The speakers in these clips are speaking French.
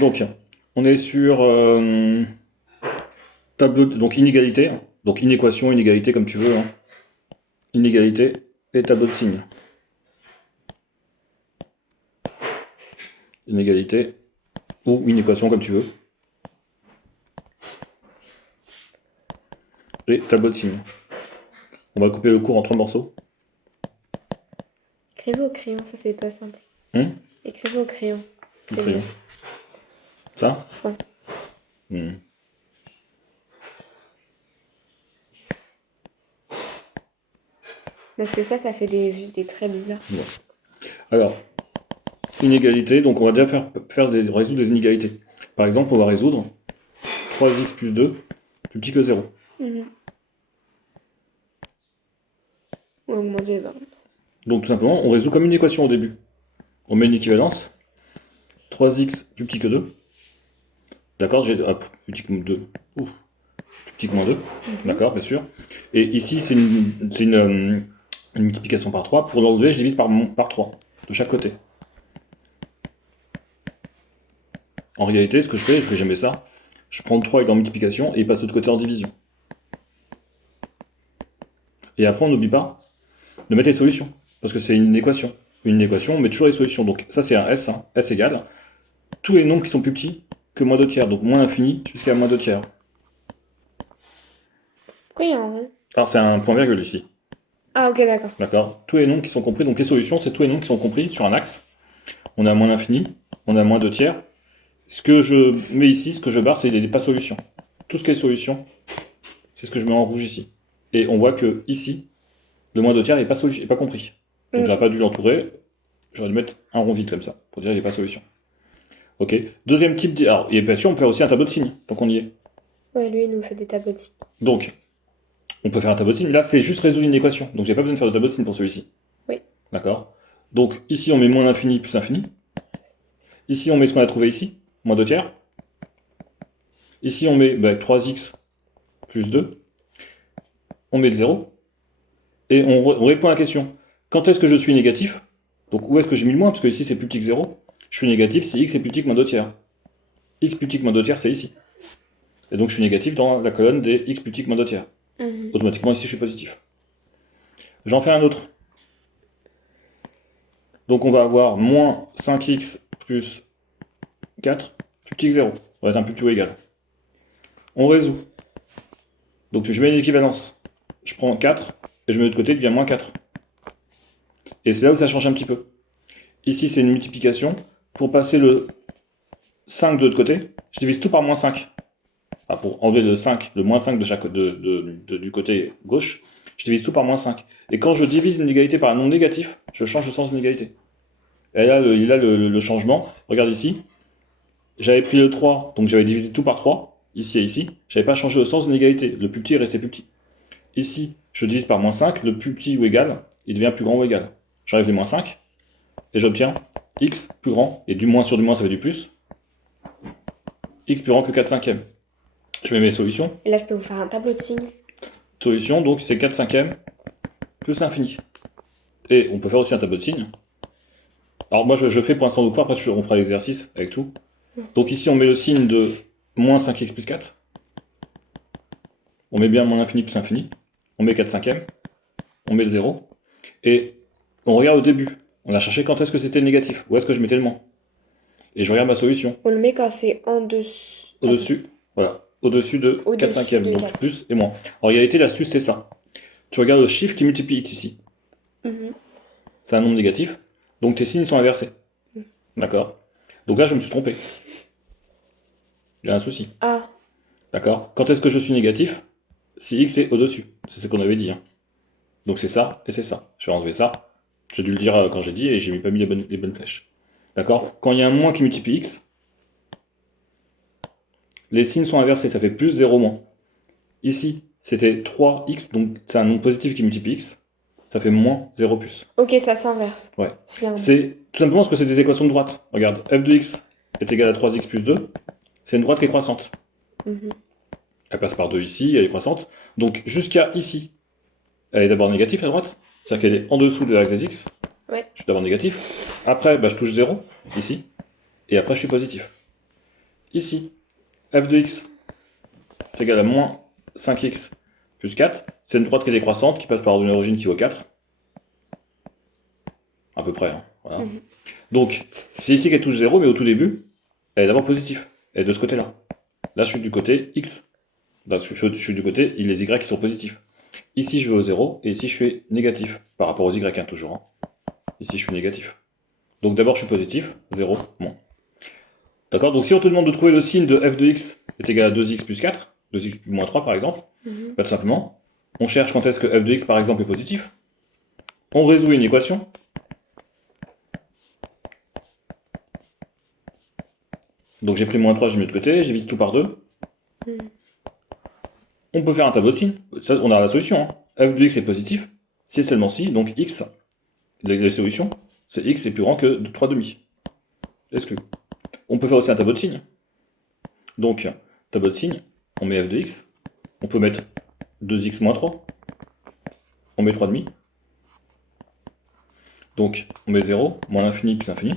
Donc, on est sur tableau, donc inégalité, donc inéquation, inégalité comme tu veux, hein. Inégalité et tableau de signes. Inégalité ou inéquation comme tu veux. Et tableau de signes. On va couper le cours en 3 morceaux. Écrivez au crayon, ça c'est pas simple. Hum Écrivez au crayon. Le C'est crayon. mieux. Ça Ouais. Parce que ça fait des traits bizarres. Bon. Alors, inégalité, donc on va déjà résoudre des inégalités. Par exemple, on va résoudre 3x plus 2 plus petit que 0. Ou augmenter, bah. Donc tout simplement, on résout comme une équation au début. On met une équivalence. 3x plus petit que 2. D'accord, j'ai plus petit que 2. Ouf. Plus petit que moins 2. D'accord, bien sûr. Et ici, c'est une multiplication par 3. Pour l'enlever, je divise par 3, de chaque côté. En réalité, ce que je fais jamais ça. Je prends le 3 avec en multiplication et il passe de l'autre côté en division. Et après, on n'oublie pas de mettre les solutions. Parce que c'est une équation. Une équation, on met toujours les solutions. Donc ça, c'est un S. Hein. S égale tous les nombres qui sont plus petits que moins 2 tiers. Donc moins l'infini jusqu'à moins 2 tiers. Pourquoi il y a un rond? Alors, c'est un point virgule ici. Ah, ok, d'accord. D'accord. Tous les nombres qui sont compris. Donc les solutions, c'est tous les nombres qui sont compris sur un axe. On a moins l'infini. On a moins 2 tiers. Ce que je mets ici, ce que je barre, c'est les pas solutions. Tout ce qui est solution, c'est ce que je mets en rouge ici. Et on voit que ici, le moins 2 tiers n'est pas compris. Donc j'aurais pas dû l'entourer. J'aurais dû mettre un rond vide comme ça, pour dire qu'il n'y a pas solution. Ok. Deuxième type. Alors, et bien sûr, on peut faire aussi un tableau de signes, tant qu'on y est. Ouais, lui, il nous fait des tableaux de signes. Donc, on peut faire un tableau de signes. Là, c'est juste résoudre une équation. Donc, j'ai pas besoin de faire de tableau de signes pour celui-ci. Oui. D'accord. Donc, ici, on met moins l'infini plus l'infini. Ici, on met ce qu'on a trouvé ici, moins 2 tiers. Ici, on met 3x plus 2. On met le 0. Et on répond à la question. Quand est-ce que je suis négatif? Donc, où est-ce que j'ai mis le moins? Parce que ici, c'est plus petit que 0. Je suis négatif si x est plus petit que moins 2 tiers. X plus petit que moins 2 tiers, c'est ici. Et donc, je suis négatif dans la colonne des x plus petit que moins 2 tiers. Automatiquement, ici, je suis positif. J'en fais un autre. Donc, on va avoir moins 5x plus 4 plus petit que 0. On va être un plus petit ou égal. On résout. Donc, je mets une équivalence. Je prends 4 et je mets de l'autre côté, il devient moins 4. Et c'est là où ça change un petit peu. Ici, c'est une multiplication. Pour passer le 5 de l'autre côté, je divise tout par moins 5. Enfin, pour enlever le moins 5 du côté gauche, je divise tout par moins 5. Et quand je divise une égalité par un nombre négatif, je change le sens de l'égalité. Et là, il a le changement. Regarde ici. J'avais pris le 3, donc j'avais divisé tout par 3, ici et ici. J'avais pas changé le sens de l'égalité. Le plus petit est resté plus petit. Ici, je divise par moins 5, le plus petit ou égal, il devient plus grand ou égal. J'enlève les moins 5, et j'obtiens x plus grand, et du moins sur du moins ça fait du plus. X plus grand que 4 cinquièmes. Je mets mes solutions. Et là, je peux vous faire un tableau de signes. Solution, donc c'est 4 cinquièmes plus infini. Et on peut faire aussi un tableau de signes. Alors moi je fais pour l'instant au point, après on fera l'exercice avec tout. Donc ici on met le signe de moins 5x plus 4. On met bien moins infini plus infini. On met 4 cinquièmes. On met le 0. Et on regarde au début. On a cherché quand est-ce que c'était négatif. Où est-ce que je mettais le moins. Et je regarde ma solution. On le met quand c'est en dessous. Au-dessus. Voilà. Au-dessus de 4 cinquièmes. Donc 4. plus et moins. En réalité l'astuce c'est ça. Tu regardes le chiffre qui multiplie x ici. C'est un nombre négatif. Donc tes signes sont inversés. D'accord. Donc là je me suis trompé. J'ai un souci. Ah. D'accord. Quand est-ce que je suis négatif? Si x est au-dessus. C'est ce qu'on avait dit. Hein. Donc c'est ça et c'est ça. Je vais enlever ça. J'ai dû le dire quand j'ai dit et j'ai pas mis les bonnes flèches. D'accord. Quand il y a un moins qui multiplie x, les signes sont inversés. Ça fait plus 0 moins. Ici, c'était 3x, donc c'est un nombre positif qui multiplie x. Ça fait moins 0 plus. Ok, ça s'inverse. Ouais. C'est tout simplement parce que c'est des équations de droite. Regarde, f de x est égal à 3x plus 2. C'est une droite qui est croissante. Elle passe par 2 ici, elle est croissante. Donc jusqu'à ici, elle est d'abord négative la droite. C'est-à-dire qu'elle est en dessous de l'axe des x. Ouais. Je suis d'abord négatif. Après, je touche 0, ici. Et après, je suis positif. Ici, f de x est égal à moins 5x plus 4. C'est une droite qui est décroissante, qui passe par une origine qui vaut 4. À peu près, hein. Voilà. Donc, c'est ici qu'elle touche 0, mais au tout début, elle est d'abord positive. Elle est de ce côté-là. Là, je suis du côté x. Là, je suis du côté, les y qui sont positifs. Ici, je vais au 0, et ici, je suis négatif. Par rapport aux y, hein, toujours. Hein. Ici, je suis négatif. Donc d'abord, je suis positif, 0, moins. D'accord? Donc si on te demande de trouver le signe de f de x est égal à 2x plus 4, 2x plus moins 3 par exemple, bah, tout simplement, on cherche quand est-ce que f de x par exemple est positif. On résout une équation. Donc j'ai pris moins 3, j'ai mis de côté, j'évite tout par 2. On peut faire un tableau de signes. Ça, on a la solution. Hein. F de x est positif, c'est seulement si, donc x, les solutions, c'est x est plus grand que 3 demi. Exclu. On peut faire aussi un tableau de signes. Donc, tableau de signes, on met f de x, on peut mettre 2x moins 3, on met 3 demi. Donc, on met 0, moins l'infini plus l'infini.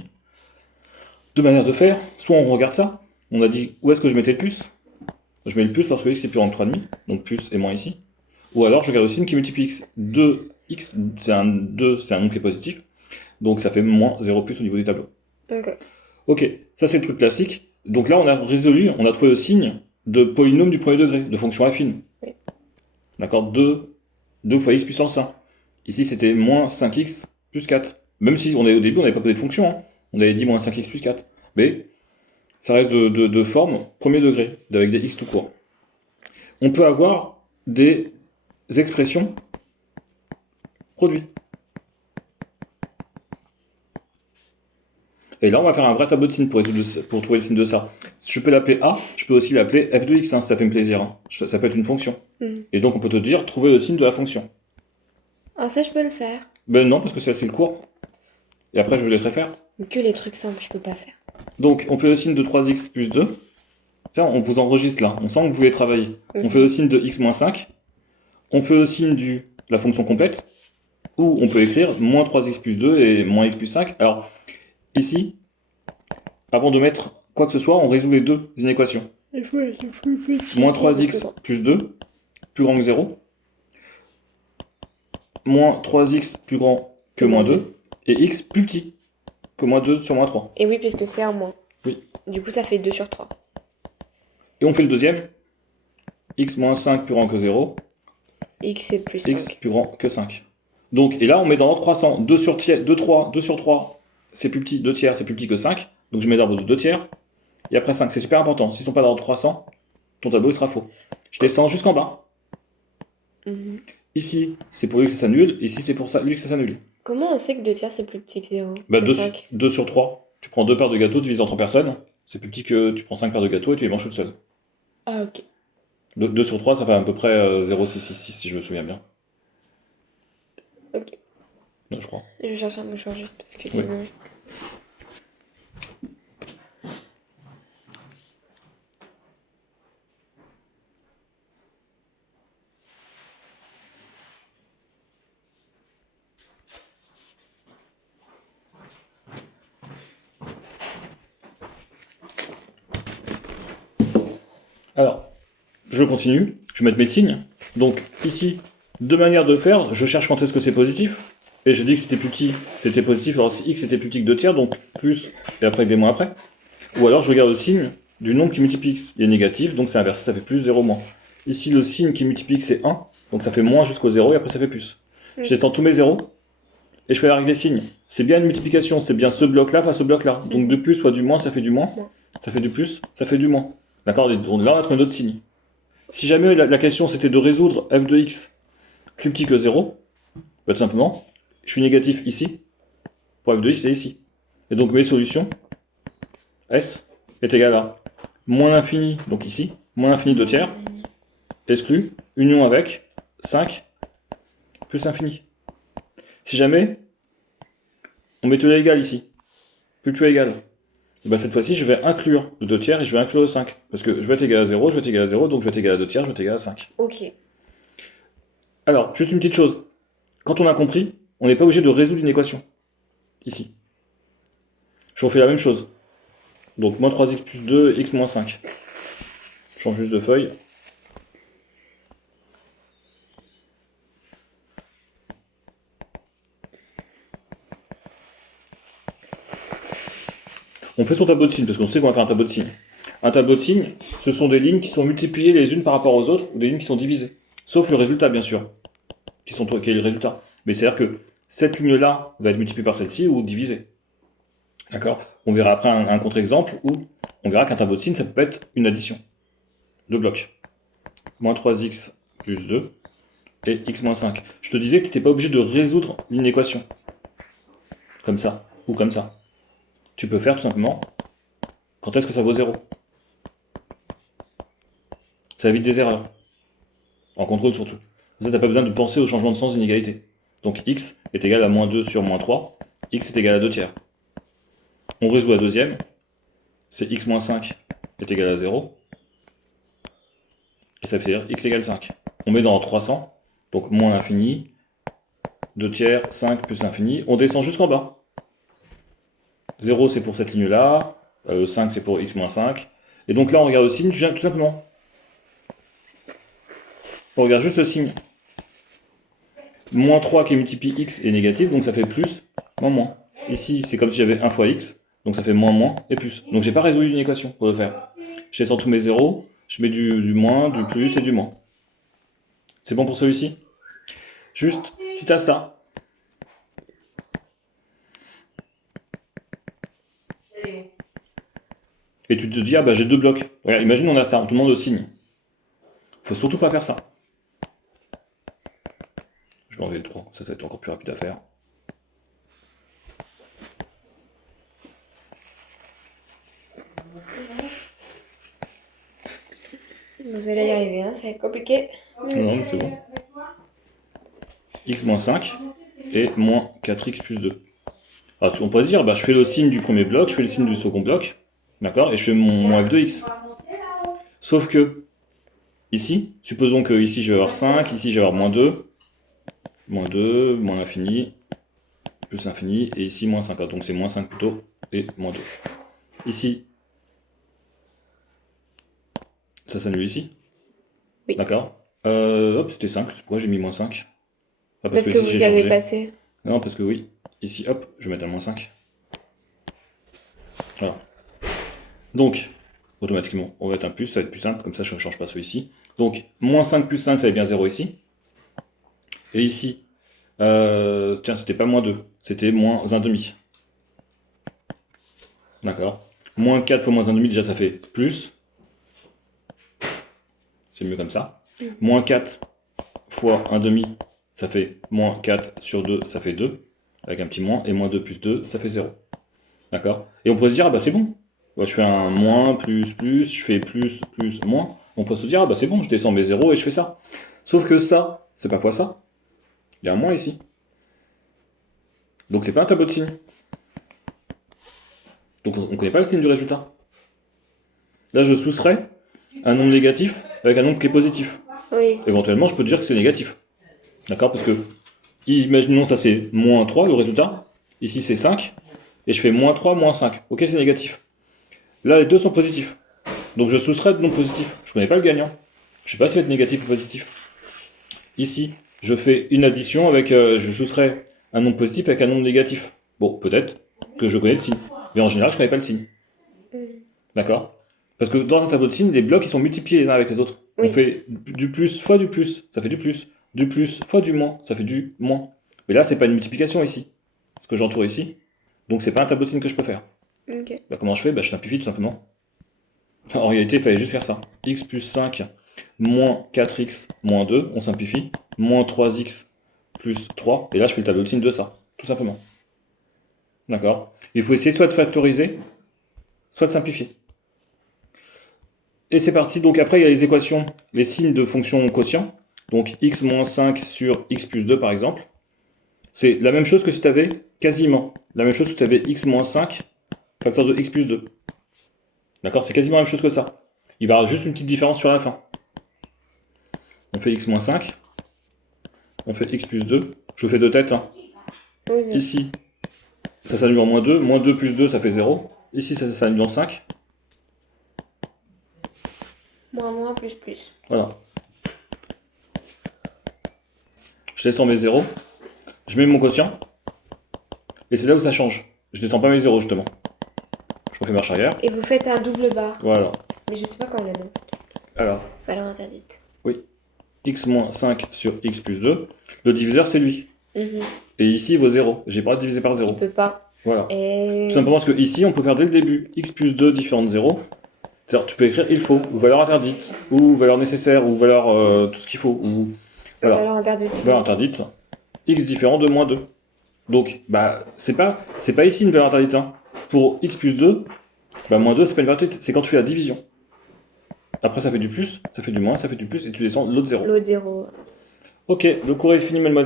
Deux manières de faire, soit on regarde ça, on a dit où est-ce que je mettais le plus. Je mets le plus lorsque x est plus grand que 3 demi, donc plus et moins ici. Ou alors je regarde le signe qui multiplie x. 2x, c'est un nombre qui est positif, donc ça fait moins 0 plus au niveau du tableau. Ok, ça c'est le truc classique. Donc là on a résolu, on a trouvé le signe de polynôme du premier degré, de fonction affine. Oui. D'accord, 2 fois x puissance 1. Ici c'était moins 5x plus 4. Même si au début on n'avait pas posé de fonction, hein. On avait dit moins 5x plus 4. Mais ça reste de forme premier degré, avec des x tout court. On peut avoir des expressions produits. Et là, on va faire un vrai tableau de signes pour trouver le signe de ça. Je peux l'appeler A, je peux aussi l'appeler f de x, hein, si ça fait plaisir. Hein. Ça peut être une fonction. Et donc, on peut te dire, trouver le signe de la fonction. Ah, ça, je peux le faire. Ben non, parce que c'est assez le cours. Et après, je vous laisserai faire. Que les trucs simples, je peux pas faire. Donc, on fait le signe de 3x plus 2. Tiens, on vous enregistre là. On sent que vous voulez travailler. On fait le signe de x moins 5. On fait le signe de la fonction complète. Ou on peut écrire moins 3x plus 2 et moins x plus 5. Alors, ici, avant de mettre quoi que ce soit, on résout les deux inéquations. Moins 3x plus 2, plus grand que 0. Moins 3x plus grand que moins 2. Et x plus petit que moins 2 sur moins 3. Et oui, puisque c'est un moins. Oui. Du coup, ça fait 2 sur 3. Et on fait le deuxième. X moins 5 plus grand que 0. X est plus 5. X plus grand que 5. Donc, et là, on met dans l'ordre croissant. 2 sur 3, c'est plus petit. 2 tiers, c'est plus petit que 5. Donc, je mets dans l'ordre de 2 tiers. Et après 5, c'est super important. S'ils ne sont pas dans l'ordre croissant, ton tableau il sera faux. Je descends jusqu'en bas. Ici, c'est pour lui que ça s'annule. Ici, c'est pour lui que ça s'annule. Comment on sait que 2 tiers, c'est plus petit que 0 Bah, que 5 2 sur 3. Tu prends 2 paires de gâteaux divisé en 3 personnes. C'est plus petit que tu prends 5 paires de gâteaux et tu les manges toute seule. Ah, ok. 2 sur 3, ça fait à peu près 0,666 si je me souviens bien. Ok. Non, je crois. Je cherche un mouchoir juste parce que Oui. sinon... Alors, je continue. Je vais mettre mes signes. Donc, ici, deux manières de faire. Je cherche quand est-ce que c'est positif. Et je dis que c'était plus petit, c'était positif. Alors, si x était plus petit que 2 tiers, donc plus, et après des moins après. Ou alors, je regarde le signe du nombre qui multiplie x. Il est négatif, donc c'est inversé, ça fait plus, 0 moins. Ici, le signe qui multiplie x, c'est 1. Donc, ça fait moins jusqu'au 0, et après, ça fait plus. Je descends tous mes zéros. Et je fais la règle des signes. C'est bien une multiplication, c'est bien ce bloc-là face au bloc-là. Donc, du plus fois du moins, ça fait du moins. Ça fait du plus, ça fait du moins. D'accord? Là, on va trouver un autre signe. Si jamais la question c'était de résoudre f de x plus petit que 0, bah, tout simplement, je suis négatif ici, pour f de x et ici. Et donc mes solutions, S est égal à moins l'infini, donc ici, moins l'infini 2 tiers, exclu, union avec 5 plus l'infini. Si jamais on met tout égal ici, plus égal, et ben cette fois-ci, je vais inclure le 2 tiers et je vais inclure le 5. Parce que je vais être égal à 0, je vais être égal à 0, donc je vais être égal à 2 tiers, je vais être égal à 5. Ok. Alors, juste une petite chose. Quand on a compris, on n'est pas obligé de résoudre une équation. Ici. Je refais la même chose. Donc moins 3x plus 2, x moins 5. Je change juste de feuille. On fait son tableau de signes, parce qu'on sait qu'on va faire un tableau de signes. Un tableau de signes, ce sont des lignes qui sont multipliées les unes par rapport aux autres, ou des lignes qui sont divisées. Sauf le résultat, bien sûr. Qui est le résultat. Mais c'est-à-dire que cette ligne-là va être multipliée par celle-ci ou divisée. D'accord? On verra après un contre-exemple où on verra qu'un tableau de signes, ça peut être une addition de blocs. Moins 3x plus 2 et x moins 5. Je te disais que tu n'étais pas obligé de résoudre une équation. Comme ça, ou comme ça. Tu peux faire tout simplement quand est-ce que ça vaut 0. Ça évite des erreurs. En contrôle surtout. Ça, t'as pas besoin de penser au changement de sens d'inégalité. Donc x est égal à moins 2 sur moins 3. X est égal à 2 tiers. On résout la deuxième. C'est x moins 5 est égal à 0. Et ça fait dire x égale 5. On met dans 300. Donc moins l'infini. 2 tiers, 5 plus l'infini. On descend jusqu'en bas. 0 c'est pour cette ligne-là. 5 c'est pour x moins 5. Et donc là on regarde le signe tout simplement. On regarde juste le signe. Moins 3 qui multiplie x est négatif, donc ça fait plus, moins. Ici, c'est comme si j'avais 1 fois x, donc ça fait moins et plus. Donc j'ai pas résolu une équation pour le faire. Je descends tous mes zéros, je mets du moins, du plus et du moins. C'est bon pour celui-ci? Juste, si t'as ça, et tu te dis, ah bah j'ai deux blocs. Regarde, imagine on a ça, on te demande le signe. Faut surtout pas faire ça. Je vais enlever le 3, ça va être encore plus rapide à faire. Vous allez y arriver, hein, ça va être compliqué. Non, mais c'est bon. X moins 5 et moins 4x plus 2. Alors, on pourrait se dire, bah, je fais le signe du premier bloc, je fais le signe du second bloc, d'accord, et je fais mon f de x. Sauf que, ici, supposons que ici je vais avoir 5, ici je vais avoir moins 2, moins l'infini, plus l'infini, et ici moins 5, donc c'est moins 5 plutôt, et moins 2. Ici, ça s'annule ici. Oui. D'accord. Hop, c'était 5, pourquoi j'ai mis moins 5? Ah, Parce que ici, vous j'ai avez changé. passé. Non, parce que oui, ici, hop, je vais mettre un moins 5. Voilà. Donc, automatiquement, on va mettre un plus, ça va être plus simple, comme ça je ne change pas celui-ci. Donc, moins 5 plus 5, ça va être bien 0 ici. Et ici, tiens, c'était pas moins 2, c'était moins 1,5. D'accord. Moins 4 fois moins 1,5, déjà ça fait plus. C'est mieux comme ça. Moins 4 fois 1,5, ça fait moins 4 sur 2, ça fait 2. Avec un petit moins, et moins 2 plus 2, ça fait 0. D'accord. Et on pourrait se dire, ah bah c'est bon. Bah, je fais un moins, plus, je fais plus, moins. On peut se dire, ah bah c'est bon, je descends mes zéros et je fais ça. Sauf que ça, c'est pas fois ça. Il y a un moins ici. Donc c'est pas un tableau de signes. Donc on connaît pas le signe du résultat. Là, je soustrais un nombre négatif avec un nombre qui est positif. Oui. Éventuellement, je peux dire que c'est négatif. D'accord. Parce que, imaginons ça c'est moins 3 le résultat. Ici c'est 5. Et je fais moins 3, moins 5. Ok, c'est négatif. Là, les deux sont positifs. Donc je soustrais de nombres positifs. Je connais pas le gagnant. Je sais pas si ça va être négatif ou positif. Ici, je fais une addition avec... je soustrais un nombre positif avec un nombre négatif. Bon, peut-être que je connais le signe. Mais en général, je connais pas le signe. D'accord? Parce que dans un tableau de signes, les blocs, ils sont multipliés les uns avec les autres. Oui. On fait du plus fois du plus, ça fait du plus. Du plus fois du moins, ça fait du moins. Mais là, c'est pas une multiplication ici. Ce que j'entoure ici. Donc c'est pas un tableau de signes que je peux faire. Ok. Bah, comment je fais? Bah, je simplifie tout simplement. En réalité, il fallait juste faire ça. X plus 5 moins 4x moins 2, on simplifie. Moins 3x plus 3. Et là, je fais le tableau de signe de ça. Tout simplement. D'accord? Il faut essayer soit de factoriser, soit de simplifier. Et c'est parti. Donc après, il y a les équations, les signes de fonctions quotient. Donc x moins 5 sur x plus 2, par exemple. C'est la même chose que si tu avais quasiment la même chose que si tu avais x moins 5 facteur de x plus 2. D'accord? C'est quasiment la même chose que ça. Il va y avoir juste une petite différence sur la fin. On fait x moins 5. On fait x plus 2. Je fais deux têtes. Hein. Oui, bien. Ici, ça s'annule en moins 2. Moins 2 plus 2, ça fait 0. Ici, ça s'annule dans 5. Moins, plus, plus. Voilà. Je descends mes zéros. Je mets mon quotient. Et c'est là où ça change. Je descends pas mes zéros, justement. Je refais marche arrière. Et vous faites un double bar. Voilà. Mais je sais pas quand on l'a donne. Alors, Valeur interdite. oui. X moins 5 sur X plus 2. Le diviseur, c'est lui. Mhm. Et ici, il vaut 0. J'ai pas le droit de diviser par 0. Il peut pas. Voilà. Et... Tout simplement parce que ici, on peut faire dès le début X plus 2 différent de 0. C'est-à-dire, tu peux écrire il faut, ou valeur interdite, ou valeur nécessaire, ou valeur tout ce qu'il faut, ou... Voilà. Valeur interdite. Valeur interdite, X différent de moins 2. Donc, bah, c'est pas ici une valeur interdite. Hein. Pour X plus 2, bah, moins 2, c'est pas une valeur interdite, c'est quand tu fais la division. Après, ça fait du plus, ça fait du moins, ça fait du plus, et tu descends l'autre 0. L'autre 0. Ok, le cours est fini, mademoiselle.